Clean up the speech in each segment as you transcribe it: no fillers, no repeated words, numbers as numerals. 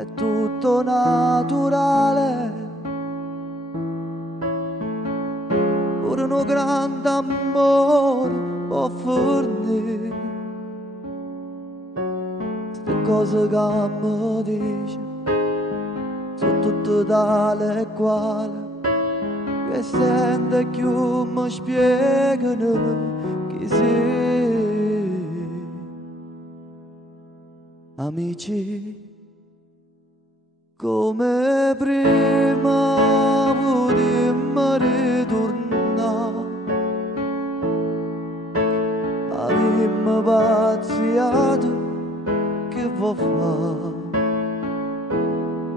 è tutto naturale. Pure un grande amore può fornire queste cose che mi dici sono tutte tale e quale che sente più mi spiegano chi sei. Amici come prima potremmo ritornare, avemmo pazziato che vuoi fare,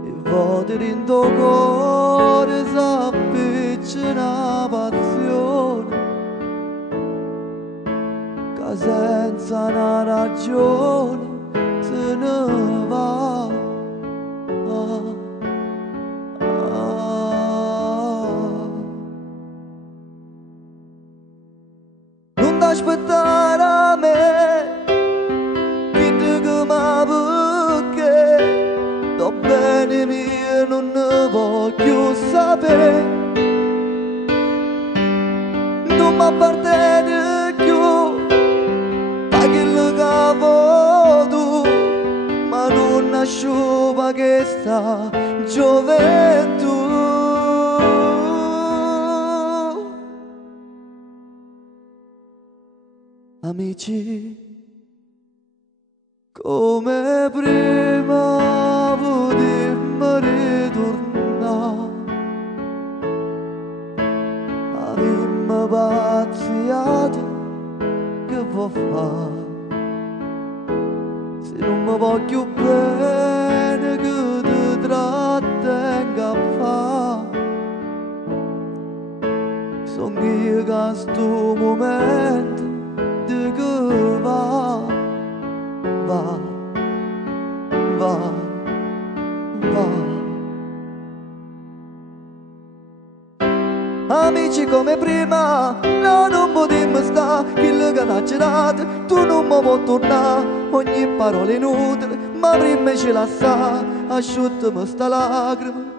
e vuoi in tuo cuore s'avvicina una passione che senza una ragione se ne va. Non t'aspettare a me, chi ti chiama perché sto bene mio non ne voglio sapere. Non mi appartiene più a quello che vuoi tu, ma non nasco per questa gioventù. Amici come prima potremmo ritornare, avemmo pazziato che vuoi fare, se non mi voglio bene che ti trattenga a fare. Sono io che in sto momento dico va, va, va, va. Amici come prima, no, non potremmo stare, quello che t'ha girato, tu non mi puoi tornare, ogni parola inutile, ma prima ce la sa, asciuttami sta lacrima,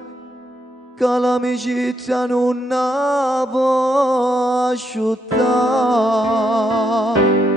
che l'amicizia non la può asciuttare.